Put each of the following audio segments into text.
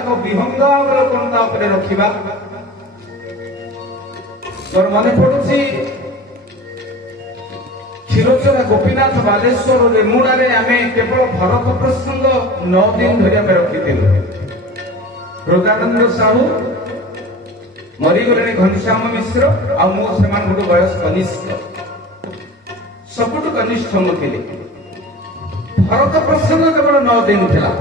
एक विहंग अवलोकन रखा मोर मन पड़ू क्षीरचोरा गोपीनाथ बालेश्वर रेमुणारे आमे केवल भरत प्रसंग 9 दिन धरी आमे रखी हृदानंद साहू मरीगले घनश्याम मिश्र आठ बयस कनिष्ठ सबुठ कनिष्ठ मुझे भरत प्रसंग केवल 9 दिन थिला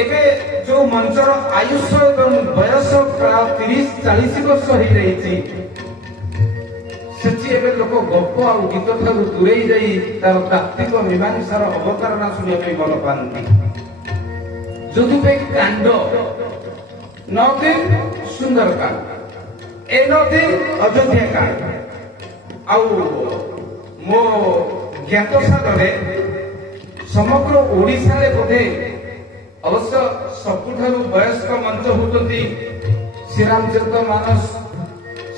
एबे जो मंचर आयुष एवं बयस प्राय 30-40 वर्ष हो रही सेची एबे लोक गप आ गीत ठारू दूरे जाई तार तात्विक मीमांसार अवतारणा शुणिया भल पाती जो कांड 9 दिन सुंदर कांड ए 9 दिन अयोध्या कांड आउ मो ज्ञातसार समग्र ओडिशा रे बोधे अवश्य सबुठारु वयस्क मंच होती श्रीरामचंद्र मानस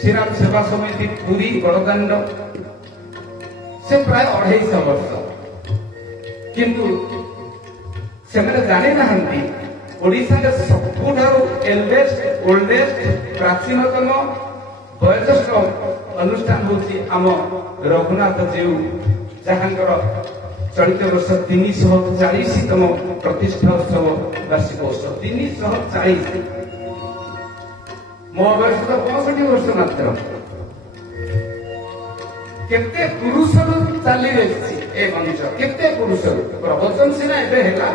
श्रीराम सेवा समिति पुरी बड़दाण्ड से प्राय 250 वर्ष किंतु से जानी ना ओडिशा रे सबुठारु एल्डेस्ट ओल्डेस्ट प्राचीनतम वयोज्येष्ठ अनुष्ठान होची आम रघुनाथ जीव जहांकर चलित वर्ष 340तम प्रतिष्ठा उत्सव वार्षिक उत्सव 340 मो बयस तो 65 वर्ष मात्र केते पुरुष चली रही ए मंच केते पुरुष प्रवचन सीना एबे हेला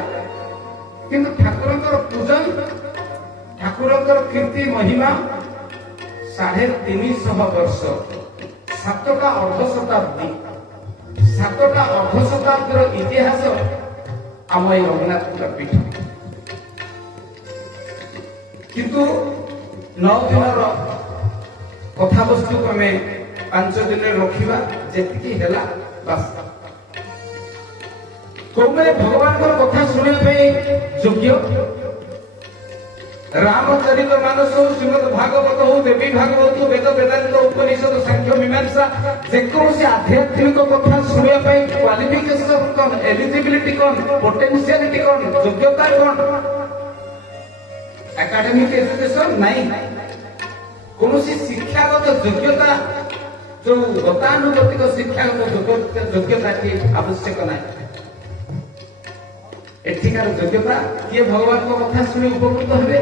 किंतु ठाकुरंकर पूजन ठाकुरंकर कीर्ति महिमा 350 वर्ष 7टा अर्ध शताब्दी 7टा अर्ध शताब्दीर इतिहास आम ए रघुनाथ पीठ किंतु 9 दिनर कथावस्तु को आम 5 दिन रखा जी है बास कौमे भगवान कथा शुणा योग्य रामचरित मानस हो श्रीमद भागवत हो देवी भागवत हो वेद वेदांत उपनिषद सांख्य मीमांसा जेकोसी आध्यात्मिक कथा शुणा क्वालिफिकेशन कौन एलिजिबिलिटी कौन पोटेंशियलिटी कौन योग्यता कौन एकेडमिक एजुकेशन नहीं कौन शिक्षागत योग्यता जो गतानुगतिक शिक्षागत योग्यता की आवश्यक नहीं एठिकार योग्यता किए भगवान को कथा शुणी उपकृत हेबे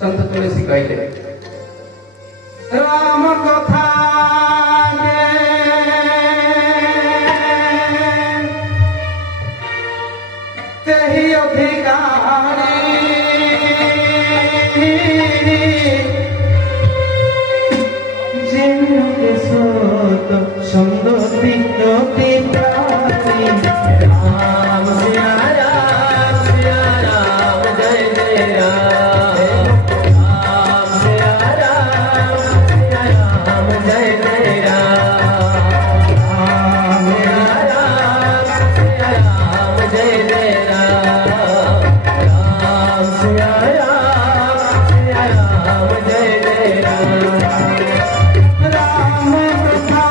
संत तुलसी कहले राम कथा तेहि अधिकारी संगति राम सिया राम जय जय राम सिया राम जय जय राम जय जय राम सिया राम जय जय राम राम कथा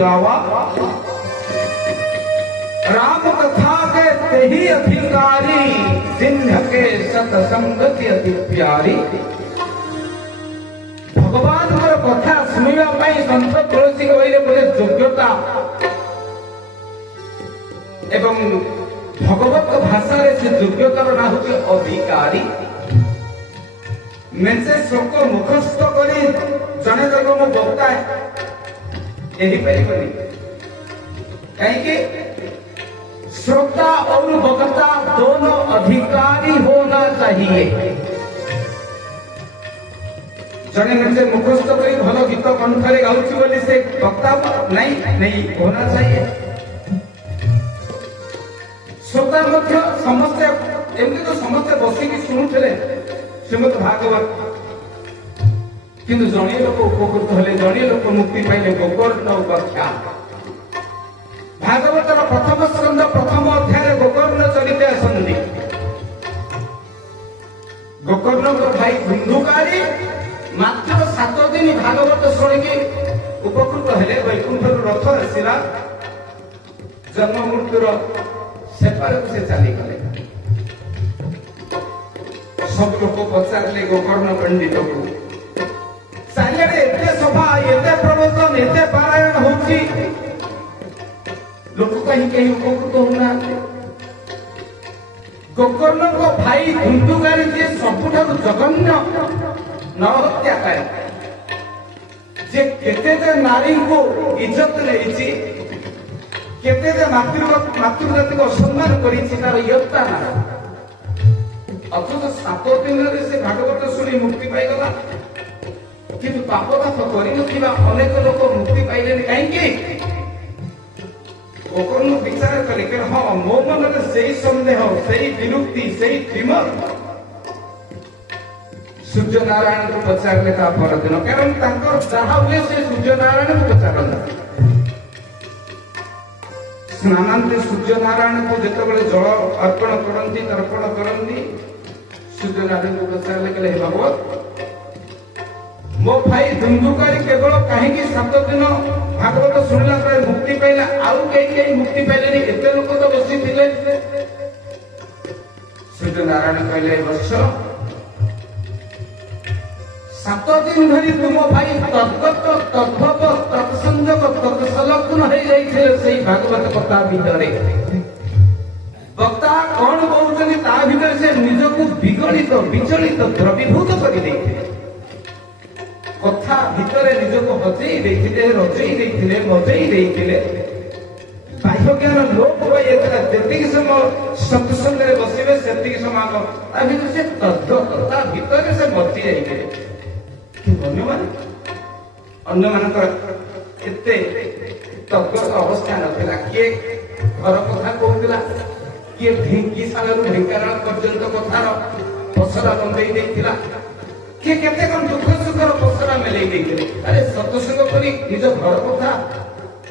गावा, राम कथा के तेही अधिकारी, सिंह के सतसंगति अति प्यारी। भगवान कथा शुणा सन्थ तुलसी कहले बोले योग्यता एवं भगवत भाषा से योग्यतार ना हूँ अधिकारी। मेचे शोक मुखस्थ कर जड़े जब मो बक्ता यही पारे कहीं श्रोता और वक्ता दोनों अधिकारी होना चाहिए। जड़े मेचे मुखस्थ कर भल गीत कंठरे गाउची बोली से वक्ता नहीं होना चाहिए। श्रोता समस्ते एमती तो समस्ते बसिक शुणुले श्रीमद भागवत, किंतु जड़े लोक उपकृत हेले, जड़े लोक मुक्ति पाइले गोकर्ण कथा। भागवतर प्रथम स्कंद प्रथम अध्याय गोकर्ण चरित आसंदी। गोकर्ण भाई धुंधुकारी मात्र 7 दिन भागवत शुणिकी उपकृत हेले। वैकुंठ रथ आसला, जन्म मृत्युर सेपारे से चली गले। सब लोग पचारे गोकर्ण पंडित को चारिड़े एत सभा एत प्रवचन एत पारायण होची, लोक कहीं उपकृत होना। गोकर्ण को भाई धुंधुकारी जी सबुठारु जघन्य नरहत्याकारी, जे केते नारी को इज्जत नहीं, केते मातृजाति को असम्मान करता ना। अथच 7 दिन से भागवत शुणी मुक्ति पाईगला, किंतु पाप ताप कर अनेक लोक मुक्ति पाइले कहीं। गोकर्ण विचार कले हाँ मो मन में से सन्देह से विरुक्ति से त्रिमत सूर्य नारायण को पचारे परदिन, कारण जहा हुए से सूर्य नारायण को पचारती। स्नानांते सूर्य नारायण को जिते जल अर्पण करती तर्पण करती, सूर्य नारायण को पचारे कहले भगवत मो भाई धुंधुकारी केवल कहीं 7 दिन भागवत शुणिला मुक्ति पाइला, आउ कहीं मुक्ति पाइले एते लोक तो बसी थे। सूर्य नारायण कहले वर्ष 7 दिन धरी तुम भाई तद्गत तद्भव तत्संजक तत्सलग्न हो जाइए भागवत कथा भितर। वक्ता कौन कहते ता भीतर से निजक विगलित विचलित द्रवीभूत कर कथा भितर निजक हजई रजई बाह्य ज्ञान लोप जी समय सत्संग बसवे से समय से तद्गत भितर से मति जाइए। अन्य एते तद्गत अवस्था नथिला। किए घर कथा कहूला, किए ढेंकीशालू ढेंकानाल पर्यंत कथार पसरा बंधई देइथिला, किए केते कौन दुख सुखर पसरा मेलई देइथिले। अरे सत्संग करी निज घर कथा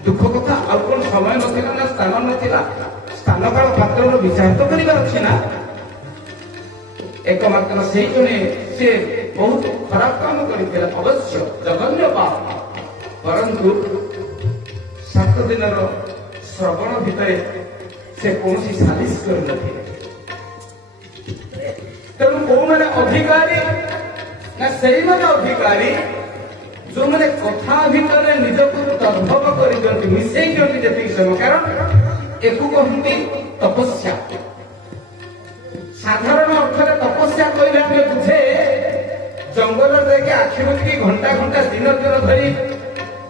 दुख कथा आ कौन समय नथिला ना स्थान नथिला। स्थान काल पात्र विचार तो करिबार अछि ना। एकमात्र से जने से बहुत खराब काम कर अवश्य जघन्य पाप, परंतु 7 दिन श्रवण भितर से कौन सालिश कर तेणु कौ मैंने अधिकारी ना से अधिकारी जो मैंने कथा भितर निजक तद्भव कर मिसई दिखती जी समय, कारण एक कहती तपस्या। साधारण अर्थ तपस्या कहले हमें बुझे जंगल जाके आखि बुझी घंटा घंटा दिन दिन धरी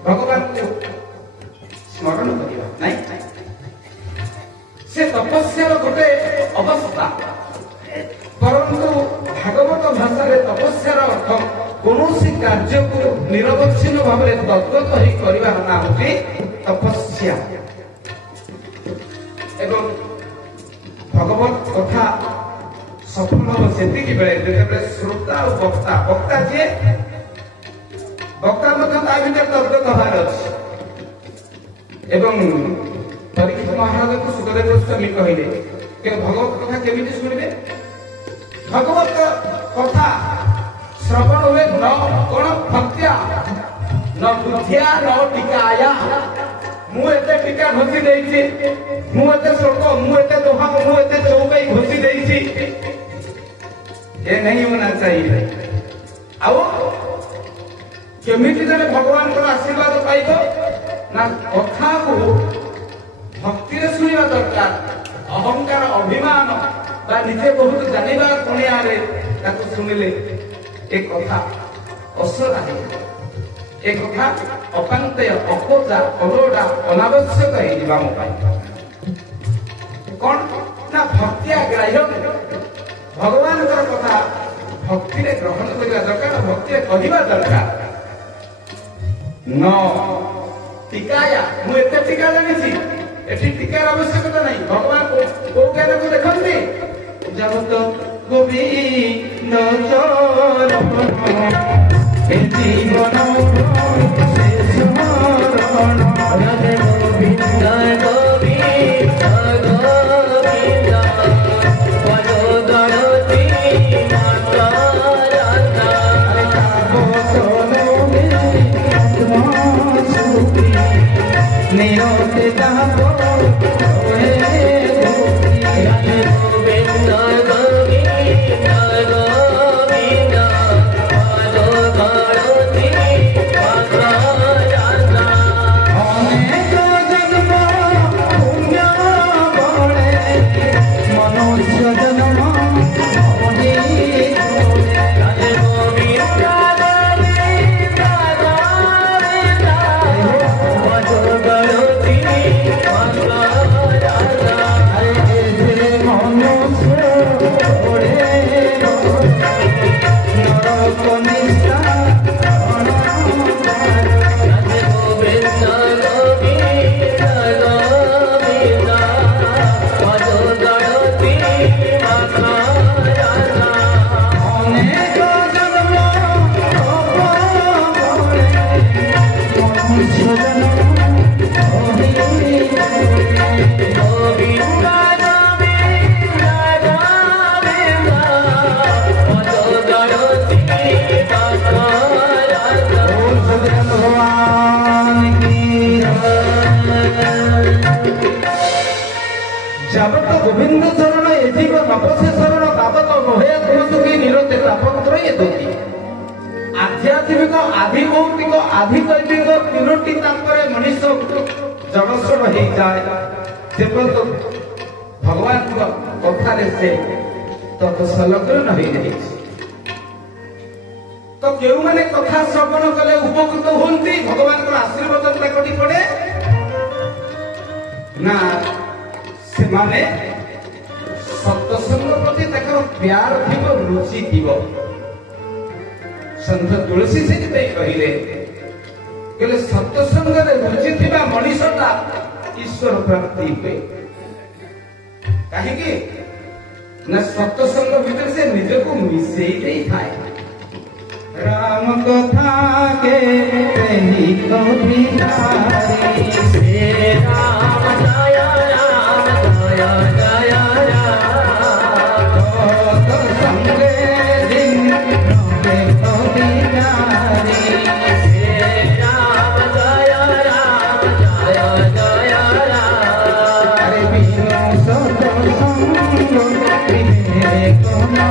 भगवान को स्मरण करवा नहीं, से तपस्यार गोटे अवस्था। परंतु भागवत भाषा तपस्यार अर्थ कौन कार्य को निरवच्छिन्न भाव में तद्गत ही करने ना होती तपस्या। एवं भगवत कथा सफल हम से बेले श्रोता और वक्ता, वक्ता जी वक्ता भीतर तद्गत हबार अच्छे। परीक्षित महाराज को सुखदेव गोस्वामी कहले कि भगवत कथा केमिति शुणिबे। भगवत कथा श्रवण हुए न कौन भक्त्या न बुद्धिया न टीकाया, मु एते टीका घोषी देइछि मु एते श्लोक मु एते दोहा मु एते चौपाई घोषी देइछि ये नहीं होना चाहिए। आओ केमिति जने भगवान को आशीर्वाद पाइबो ना कथा को भक्ति रे सुनिबा दरकार अहंकार अभिमान बा निजे बहुत जानिबा कोणिया रे ताको सुनिले एक कथा असरा है एक कथा अपांतय अकोजा अलोडा अनावश्यक है जीवा मो पाई कोन ना भक्ति ग्राह्य भगवान का कथा भक्ति रे ग्रहण करबा दरकार भक्ति रे कहबा दरकार न टीकाया मु एते टीका जानिछि एठी टीकार आवश्यकता नहीं भगवान को ज्ञान को देखंती जब तो गोविंद चरण हे जीवन शेष मरण राधे गोविंद गोविंद गोविंद पदो गणति माता राधा बोलो निरोते दाबो हे राधे गोविंद गोविंद गोविंद पदो गणति माता राधा अनेक जन्म पुण्य बळे मनुष्य जन्म राधे गोविंद जब तो गोविंद चरण ये जीव नपसे शरण ताबत नहे तुमसुखी निरोते तापत्र ये दोती आध्यात्मिक आधि भौतिक आधि दैविक तीनोटी तांकरे मनुष्य जगसर हो जाए जेपत भगवान को कथा रे से तो संलग्न हो जाए तो केउ माने कथा श्रवण कले उपकृत होंती भगवान को आशीर्वाद ताकटी पड़े ना से माने सत्संग प्रति तकर प्यार थिबो रुचि थिबो संत तुलसी से कहले कहले सत्संग रे रुचि थिबा मनुष्यता ईश्वर प्राप्ति हुए काहे कि ना सत्संग भीतर से निज को मिसेई देई थाए राम कथा के कही कभी नारी से राम दया जया जया तो संगे दिन रोके कभी नारी से राम जया जया अरे बिनो सत संग बिने कोनो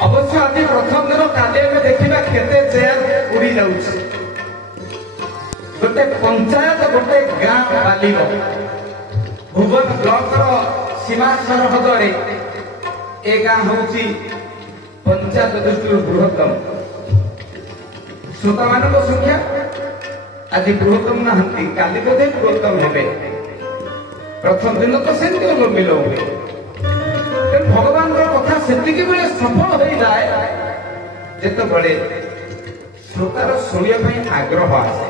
अवश्य आज प्रथम दिन काली में देखा केते चेयर उड़ी जाऊँ गोटे पंचायत गोटे गाँ बाली भुवन ब्लॉक सीमा सरहद ए गाँ हूँ पंचायत दृष्टि बृहत्तम श्रोता मान संख्या आज बृहत्तम नहांती काली बोधे बृहत्तम हेबे प्रथम दिन तो से मिल हुए भगवान कथा से सफल हो जाए जिते बड़े श्रोतार शुणा आग्रह आसे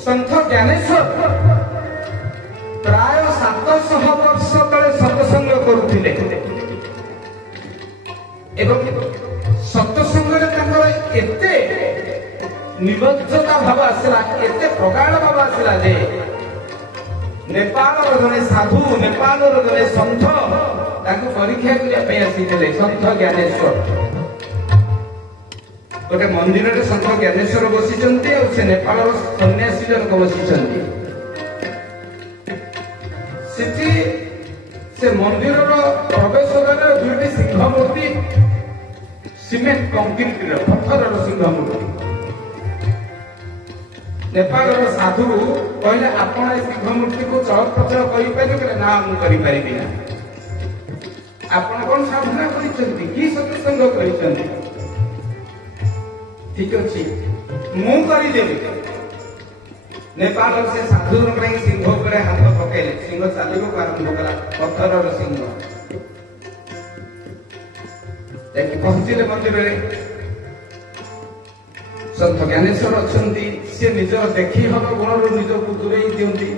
संत ज्ञानेश्वर प्राय 700 वर्ष तले सत्संग करुथिले एवं सत्संग एते निबद्धता भाव आसला एते प्रगाढ़ भाव आसला जे नेपाल जने साधु नेपाल जने संत परीक्षा करने संत ज्ञानेश्वर गोटे मंदिर में संत ज्ञानेश्वर बसी से नेपाल सन्यासी जनक बसी से मंदिर प्रवेश द्वार दुईटी सिंह मूर्ति सीमेंट कंक्रीट पत्थर सिंह मूर्ति नेपाल साधु कहले आपण सिंह मूर्ति को चल प्रचल कर ना मुझे आपण कौन साधना कि सत्संग कर ठीक अच्छे मुदेवी नेपाल से साधु सिंह उपर हाथ पकड़े सिंह चलो आरंभ कला पत्थर सिंह पहुंचले मंदिर में संत ज्ञानेश्वर अच्छा सी निज देखी हम गुण निज को दूरे दिखती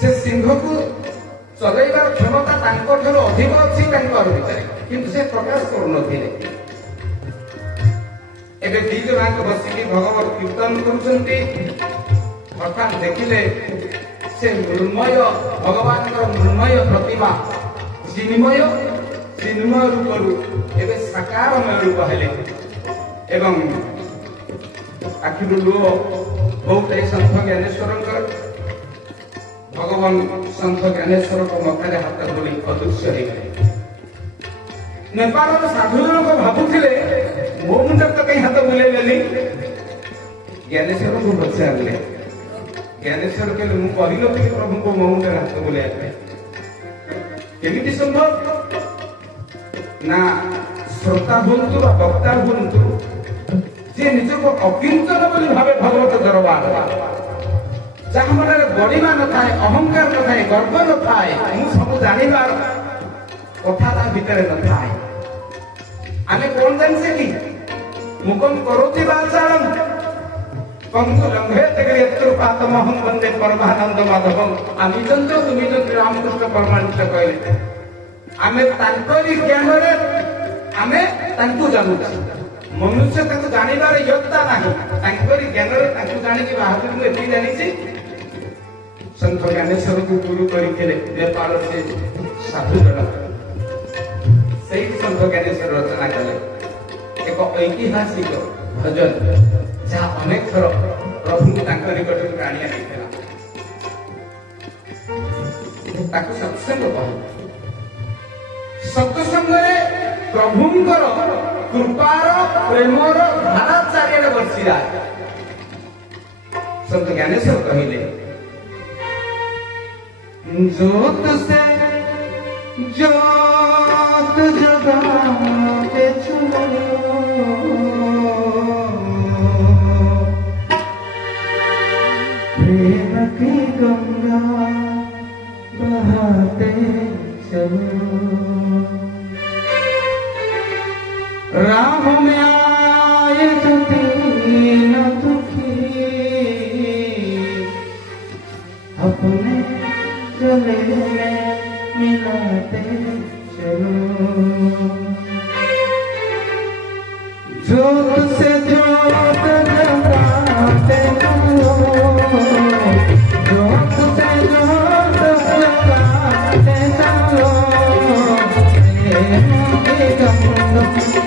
से सिंह को चलैबार क्षमता अधिक अच्छी भितर किंतु से प्रकाश कर एबे दी जनाक बसिकी भगवत कीर्तन करुचंती अर्थात देखिले से मृण्मय भगवान मृण्मय प्रतिमा चिन्मय रूप एवं साकारमय रूप हेले एवं आखिर लुह बहुत संत ज्ञानेश्वर भगवान संत ज्ञानेश्वर को मथारे हाथ बोली अदृश्य हो गए नेपाल साधु जनक भावुले मो मुंड तो कहीं हाथ बुलेबे ज्ञानेश्वर को पचारे ज्ञानेश्वर कहले मुझे प्रभु को मो मुंड हाथ बुलाइबे केमिति संभव ना श्रोता हूँ वक्ता हूँ जे निजक अकिंचन बोली भावे भगवत दरबार जहाँ मन गड़िमा न थाए अहंकार न थाए गर्व न थाए मु सब जानिबार कथा भितर न थाए आमे कौन जानिसे कि मुकम करोति वाचालम पंगु लंघेत कृपातमहं वंदे परमानंद माधवम आमी जंतो तुमी जंतो रामकृष्ण परमानंद कहले आमे तांकरी ज्ञान रे आमे तांकु जानू मनुष्य तांकु जानिबार योग्यता नाही तांकरी ज्ञान रे तांकु जानि कि बहादुर मु एति जानि छी संत ज्ञानेश्वर को गुरु करी केले नेपाल से साधु जनक सही संत ज्ञानेश्वर रचना कले एक ऐतिहासिक भजन जहाँ अनेक थर प्रभु को तांक निकट को आनिया देखेला ताकु सत्संग कह सत्संग रे प्रभुंकर कृपार प्रेमर धारा चारिआडे बरसी जाए संत ज्ञानेश्वर कहिले जोत से जोत जगाते चलो प्रेम की गंगा बहाते चलो राम में आए जो दीन दुखी अपने गले में मिलाते चलो जोत से जोत जगाते चलो जोत से जोत जगाते चलो प्रेम की गंगा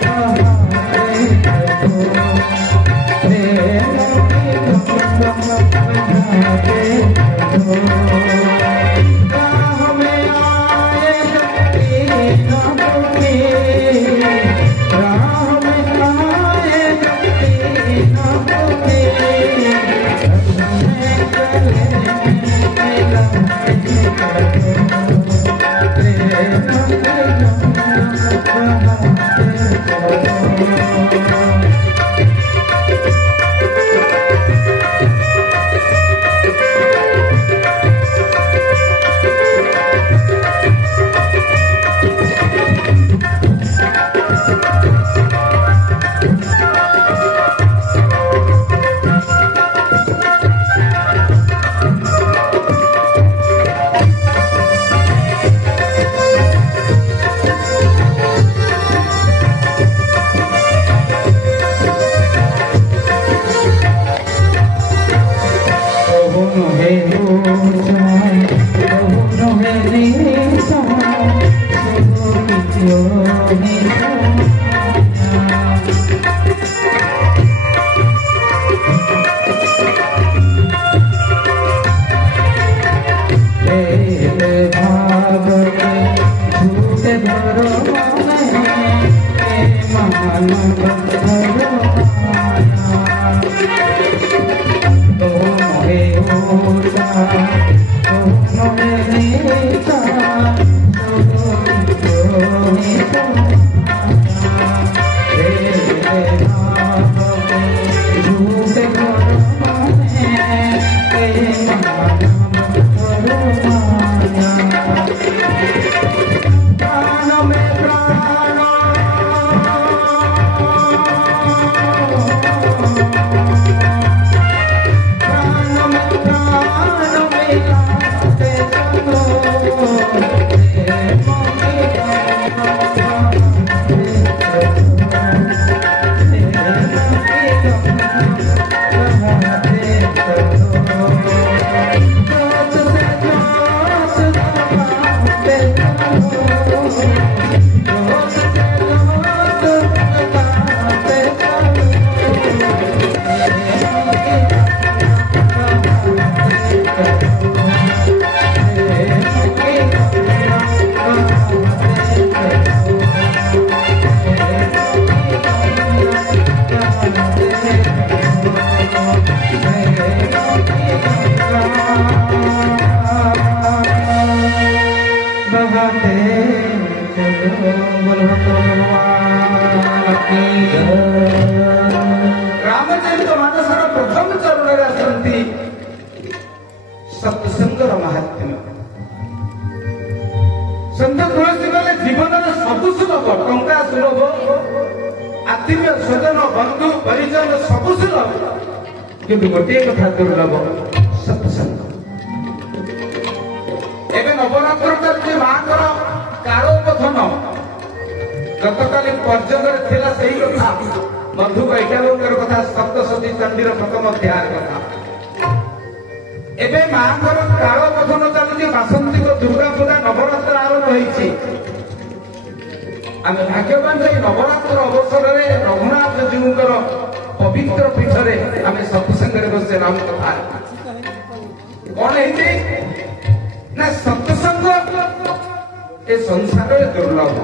गाते चलो बोलो भगवान की रामचरित मानसर प्रथम चरण रे आसंती सत्संगर महात्म्य संत तुलसी गले जीवन सबु सुलभ टंका सुलभ आत्मीय स्वजन बंधु परिजन सबु सुलभ किंतु गोटे कथा दुर्लभ सत्संग एवं नवरात्र चलती माँ कारोपथन गतकाली पर्यटन थिला सही कथा बंधु वैज्ञानिक कथा सप्तशती चंडीर प्रथम अध्याय कथा एवं माँ कारोपथन चलती बासंतिक दुर्गा पूजा नवरात्र आरंभ होती आम भाग्यवान नवरात्र अवसर में रघुनाथ जीवर पवित्र पीठ में आम सत्संग बसे राम कथा कौन है ना सत्संग ए संसार दुर्लभ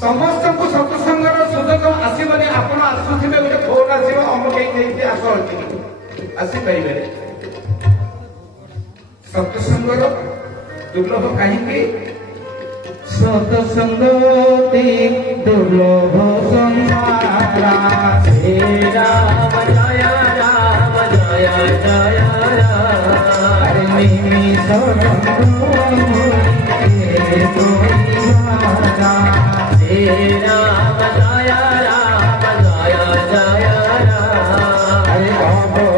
समस्त को सत्संगर सुजोग आसबनी आप आसुवे गोटे फोन आसो अमुक आस आसपारे सत्संगर दुर्लभ कहीं सत्संग दुर्लभ संसारा हे राम जय जय अरे मिमी सत्संग हे राम जय जय अरे बाबो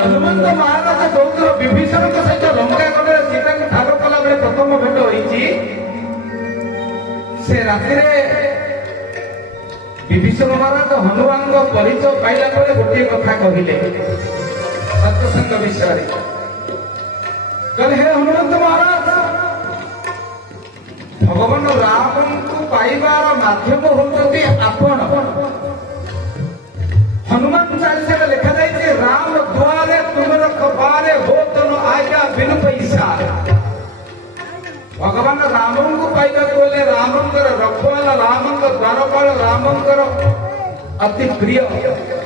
हनुमंत महाराज गौतर विभीषण सहित लंका गले सीता को ठार कला बेले प्रथम भेट होती से राति विभीषण महाराज हनुमान परिचय पाइला गोटे कथा कहले सत्संग विषय कहले हे हनुमंत महाराज भगवान राम को पाइबार माध्यम होती आपण हनुमान चालीसा लिखा जाए राम द्वारे तुम रखवारे हो तुम आज्ञा बिन पैसा भगवान राम को पाइबा बोले रामंकर रखवाला रामंकर द्वारपाल रामंकर अति प्रिय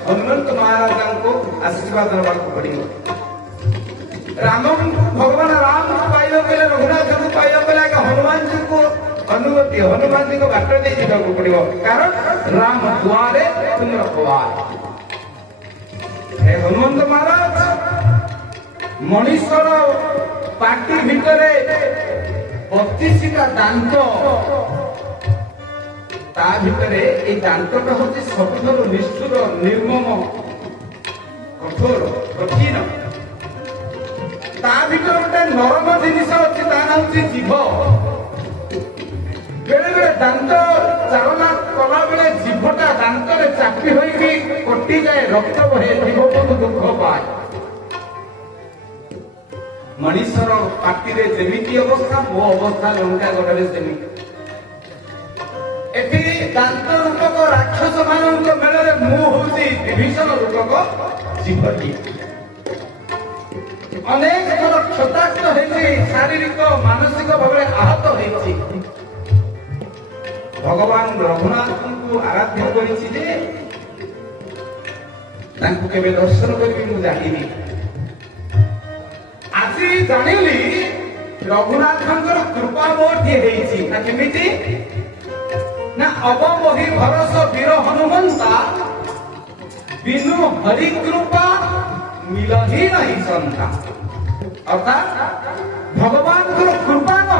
हनुमंत महाराज को आशीर्वाद देवा पड़ो राम भगवान राम को पाइबा बोले रघुनाथ को पाइबा बोले हनुमान जी को अनुमति हनुमान जी को बाट दे जावाक पड़ो कारण राम द्वारे तुम रखवारे हनुमंत महाराज मनुष्यर पाटी भितर 32टा दांत ता भितर ये दांतटा हूँ सबुठ निष्ठुर निर्मम कठोर कठिन ता भीतर गोटे नरम जिनिस अच्छी तार हूँ जीव बेले बेले दांत चालना कला बेले जीवटा दांत चापी हो कटि जाए रक्त बहे जीव बहुत दुख पाए मनुष्यर पार्टी जमी अवस्था मो अवस्था लंका गढ़े सेमि दांत रूपक राक्षस मान मेल मु हूँ विभीषण रूपक जीवटी अनेक थर क्षताक्त होती शारीरिक मानसिक भाव आहत होती भगवान रघुनाथ को आराध्य करे दर्शन करी जानी आज जानिली रघुनाथ कृपा मोटी केमिति ना अवमोहि भरस वीर हनुमंता बिनु हरि कृपा मिलही नहीं संता अर्थात भगवान कृपा न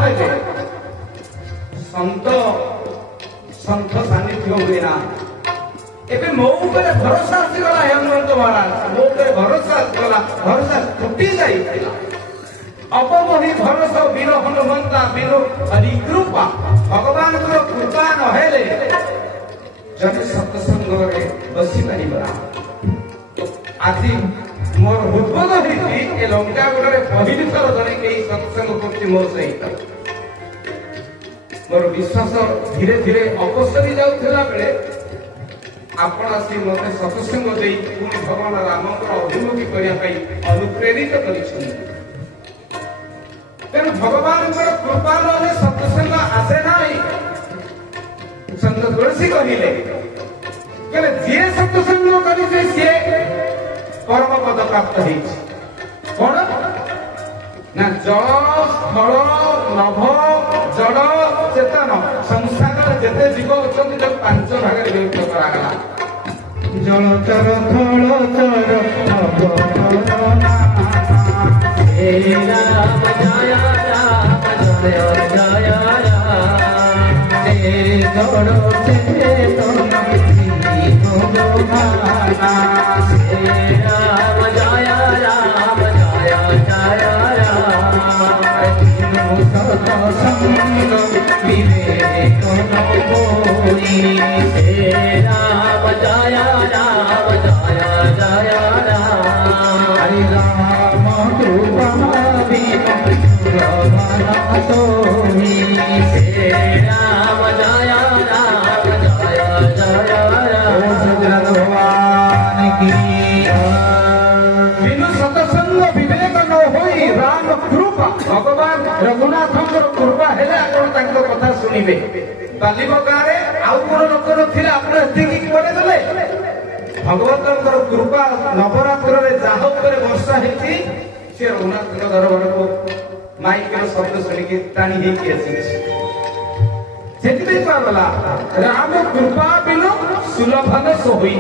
संत संत सानिध्य हुए ना एबे मो ऊपर भरोसा आसीगला हनुमंत महाराज मो ऊपर भरोसा आसीगला भरोसा टूटी जाइतिला अपमोहि भरोसा वीर हनुमंता बिनु हरि कृपा भगवान कृपा न हेले जब सत्संग रे बसी परिबरा आज मोर उद्बोध होती ए लंका गुड़े पहली थर जने के सत्संग करती मो सहित मोर विश्वास धीरे धीरे अपसरी जाउथला बेले ଆପଣ ଆସି ମୋତେ ସତ୍ସଙ୍ଗ ଦେଇ ପୁଣି ଭଗବାନ ରାମଙ୍କର ଅଭିମୁଖୀ କରିବା ପାଇଁ ଅନୁପ୍ରେରିତ କରିଛନ୍ତି। ତେଣୁ ଭଗବାନଙ୍କର କୃପା ନହେଲେ ସତ୍ସଙ୍ଗ ଆସେ ନାହିଁ। ସନ୍ତ ତୁଳସୀ କହିଲେ ଯିଏ ସତ୍ସଙ୍ଗ କରିছে ସିଏ ପରମ ପଦ ପ୍ରାପ୍ତ ହେଇଛି। କଣ ନା ଜଳ ସ୍ଥଳ ନଭ ଜଳ ଚେତନ ସଂସାରରେ ଯେତେ ଜୀବ ଅଛନ୍ତି ତାକୁ 5 ଭାଗରେ ବିଭକ୍ତ କରାଗଲା। ଜଳଚର ଥଳଚର ନଭ हे राम जय राम जय जय राम हे जोड़ो चेतन भगवाना हे राम जय राम जय जय राम सत संग विवेक होई हे राम जय राम जय जय राम हरि राम कृपा बिनु सोई हे राम जय राम जय जय राम भगवान की बिनु सत्संग विवेक न होई राम कृपा भगवान रघुनाथଙ୍କର କୃପା ହେଲେ ଆପଣ ତାଙ୍କ କଥା ଶୁଣିବେ। ବାଲିବଗାରେ ଆଉ କୋଣ ଲୋକ ନଥିଲେ ଆପଣ ଏତିକି କୁଆଡ଼େ ଗଲେ? ଭଗବନ୍ତଙ୍କର କୃପା ନବରାତ୍ରରେ ଯାହା ଉପରେ ବର୍ଷା ହେଇଛି ସେ ରଘୁନାଥଙ୍କ ଦରବାରକୁ ମାଇକର ଶବ୍ଦ ଶୁଣିକି ଟାଣି ହେଇକି ଆସିଛି। ସେଥିପାଇଁ କୁହାଗଲା ରାମ କୃପା ବିନୁ ସୁଲଭନ ସୋଇ।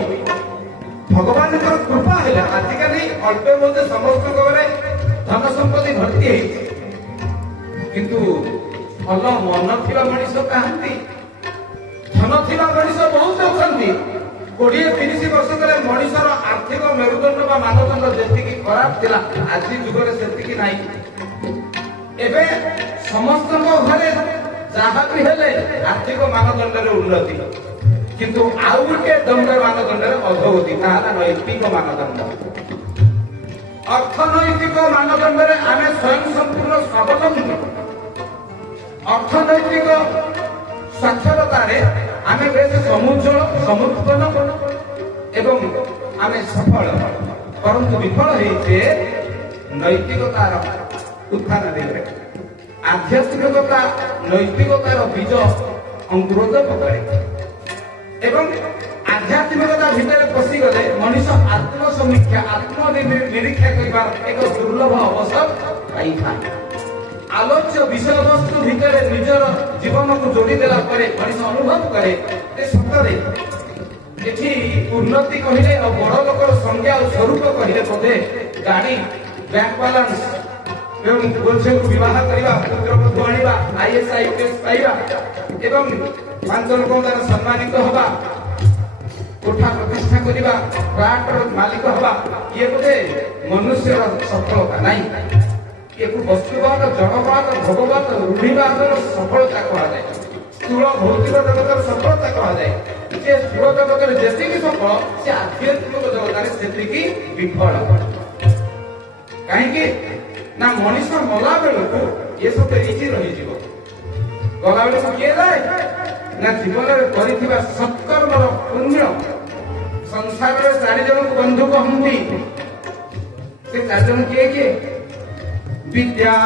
ଭଗବାନଙ୍କର କୃପା ହେଲା ଆଜିକାଲି ଅଳ୍ପ ବହୁତ ସମସ୍ତଙ୍କ ଘରେ ଧନ ସମ୍ପତ୍ତି ଭର୍ତ୍ତି ହେଇଛି, କିନ୍ତୁ ଭଲ ମନ ଥିବା ମଣିଷ କାହାନ୍ତି? ଧନ ଥିବା ମଣିଷ ବହୁତ ଅଛନ୍ତି। 20-30 ବର୍ଷ ତଳେ ମଣିଷର ଆର୍ଥିକ ମେରୁଦଣ୍ଡ ବା ମାନଦଣ୍ଡ ଯେତିକି ଖରାପ ଥିଲା ଆଜି ଯୁଗରେ ସେତିକି ନାହିଁ। ଏବେ ସମସ୍ତଙ୍କ ଘରେ ଯାହା ବି ହେଲେ ଆର୍ଥିକ ମାନଦଣ୍ଡରେ ଉନ୍ନତି, କିନ୍ତୁ ଆଉ ଗୋଟିଏ ଦଣ୍ଡ ମାନଦଣ୍ଡରେ ଅଧୋଗତି, ତାହା ହେଲା ନୈତିକ ମାନଦଣ୍ଡ। ଅର୍ଥନୈତିକ ମାନଦଣ୍ଡରେ ଆମେ ସ୍ୱୟଂ ସମ୍ପୂର୍ଣ୍ଣ ସ୍ୱାବଲମ୍ବୀ। ଅର୍ଥନୈତିକ ସାକ୍ଷରତାରେ ଆମେ ବେଶ ସମୁଜ୍ଜଳ ସମୁତ୍ପନ୍ନ ଏବଂ ଆମେ ସଫଳ, ପରନ୍ତୁ ବିଫଳ ହେଇଛେ ନୈତିକତାର ଉତ୍ଥାନ ଦିଗରେ। ଆଧ୍ୟାତ୍ମିକତା ନୈତିକତାର ବୀଜ ଅଙ୍କୁରୋଧ ପକାଏ ଏବଂ ଆଧ୍ୟାତ୍ମିକତା ଭିତରେ ପଶିଗଲେ ମଣିଷ ଆତ୍ମସମୀକ୍ଷା ଆତ୍ମନିରୀକ୍ଷା କରିବାର ଏକ ଦୁର୍ଲଭ ଅବସର ପାଇଥାଏ। ଆଲୋଚ୍ୟ ବିଷୟବସ୍ତୁ ଭିତରେ ନିଜର ଜୀବନକୁ ଯୋଡ଼ି ଦେଲା ପରେ ମଣିଷ ଅନୁଭବ କରେ ଯେ ସତରେ ଏଠି ଉନ୍ନତି କହିଲେ ଆଉ ବଡ଼ ଲୋକର ସଂଜ୍ଞା ଆଉ ସ୍ୱରୂପ କହିଲେ ବୋଧେ ଗାଡ଼ି, ବ୍ୟାଙ୍କ ବାଲାନ୍ସ ଏବଂ ଝିଅକୁ ବିବାହ କରିବା, ପୁତ୍ରବଧୂ ଆଣିବା, IAS IPS ପାଇବା ଏବଂ 5 ଲୋକଙ୍କ ଦ୍ୱାରା ସମ୍ମାନିତ ହେବା, କୋଠା ପ୍ରତିଷ୍ଠା କରିବା, ଫ୍ଲାଟର ମାଲିକ ହେବା, ଇଏ ବୋଧେ ମନୁଷ୍ୟର ସଫଳତା ନାହିଁ। ଏକୁ ବସ୍ତୁବାଦ, ଜଡ଼ବାଦ, ଭୋଗବାଦ, ରୂଢ଼ିବାଦର ସଫଳତା କୁହାଯାଏ। ସ୍ଥୂଳ ଭୌତିକ ଜଗତର ସଫଳତା କୁହାଯାଏ। ଯେ ସ୍ଥୂଳ ଜଗତରେ ଯେତିକି ସଫଳ ସେ ଆଧ୍ୟାତ୍ମିକ ଜଗତରେ ସେତିକି ବିଫଳ। କାହିଁକି ନା ମଣିଷ ମଲା ବେଳକୁ ଏସବୁ ଏଇଠି ରହିଯିବ। ଗଲା ବେଳକୁ କିଏ ଯାଏ ନା ଜୀବନରେ କରିଥିବା ସତ୍କର୍ମର ପୁଣ୍ୟ। ସଂସାରରେ 4 ଜଣଙ୍କୁ ବନ୍ଧୁ କହନ୍ତି। ସେ 4 ଜଣ କିଏ କିଏ? विद्या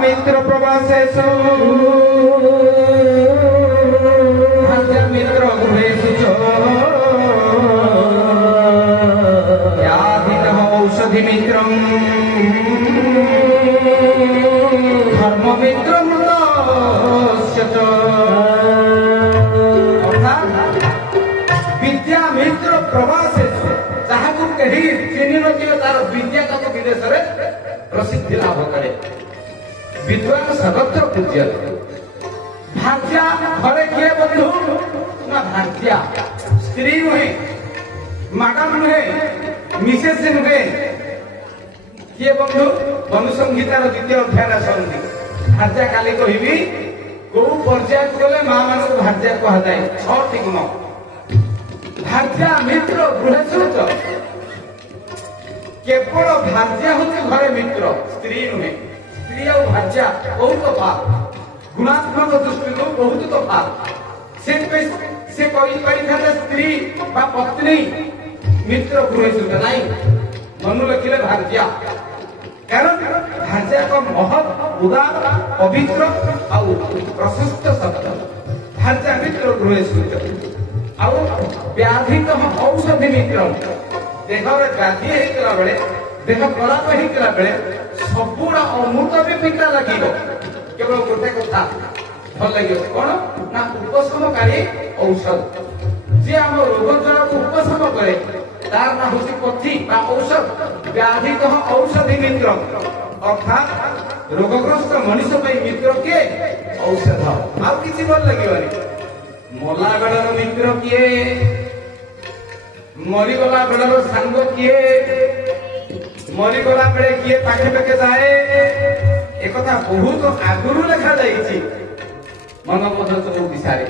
मित्र प्रवासेषु मित्र गृहेषु च याधिनः औषधि मित्रम् धर्म मित्र मृतस्य च। विद्या मित्र प्रवासेषु ଯାହାକୁ କେହି ଚିହ୍ନି ନଥିବେ ତାର ବିଦ୍ୟା ତାକୁ ବିଦେଶରେ ପ୍ରସିଦ୍ଧି ଲାଭ କରେ। ବିଦ୍ୱାନ ସର୍ବତ୍ର ପୂଜ୍ୟ। ଭାର୍ଯ୍ୟା ଘରେ କିଏ ବନ୍ଧୁ ନା ଭାର୍ଯ୍ୟା, ସ୍ତ୍ରୀ ନୁହେଁ, ମାଡାମ ନୁହେଁ, ମିସେସ୍ ନୁହେଁ। କିଏ ବନ୍ଧୁ? ବନ୍ଧୁ ସଂହିତାର 2ୟ ଅଧ୍ୟାୟରେ ଆସନ୍ତି। ଭାର୍ଯ୍ୟା କାଲି କହିବି କୋଉ ପର୍ଯ୍ୟାୟକୁ ଗଲେ ମା ମାନଙ୍କୁ ଭାର୍ଯ୍ୟା କୁହାଯାଏ। 6ଟି ଗୁଣ। ଭାର୍ଯ୍ୟା ମିତ୍ର ଗୃହେଷୁ च। କେବଳ ଭାର୍ଯ୍ୟା ହଉଛି ଘରେ ମିତ୍ର, ସ୍ତ୍ରୀ ନୁହେଁ। ସ୍ତ୍ରୀ ଆଉ ଭାର୍ଯ୍ୟା ବହୁତ ତଫାତ୍, ଗୁଣାତ୍ମକ ଦୃଷ୍ଟିରୁ ବହୁତ ତଫାତ୍। ସେଥିପାଇଁ से स्त्री बा पत्नी मित्र गृहस्थ नहीं मनु लिखिले भार्या कारण भार्या को महत उदार पवित्र और प्रशस्त शब्द भार्या मित्र गृहस्थ और व्याधि औषधि मित्र देह व्याधि होता बेले देह खराब होता बेले सबुड़ा अमृत भी पिता लगे केवल गोटे कथा भल लगे कौन ना उपशमकारी औषध जे आम रोग ज्वर को उपशम करे तार ना हूँ पथी औषध व्याधि औषधि मित्र अर्थात रोगग्रस्त मनीष मित्र किए औषध आउ कि भल लगे मला बेलर मित्र किए मरीगला बेलर सांग किए मरीगला बेले किए पाखे पाखे जाए एक बहुत आगुरी लिखा जाइए मन मध्य सब दिशारे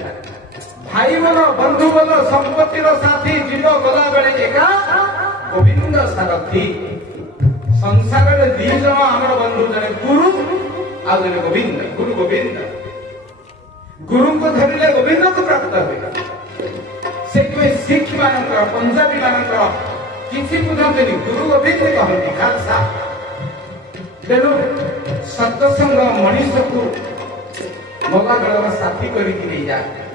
भाई मन बंधु बल संपत्तिर साथी जीव गला बेले एका गोविंद सारथी संसार में दी जन आम बंधु जने गुरु आ जने गोविंद गुरु गोविंद गुरु को धरले गोविंद को प्राप्त हुए से सिख मानकर पंजाबी मानकर किसी बुझाते गुरु गोविंद कहते खालसा तेणु सत्संग मनीष को मला बेलर साथी करके नहीं जाए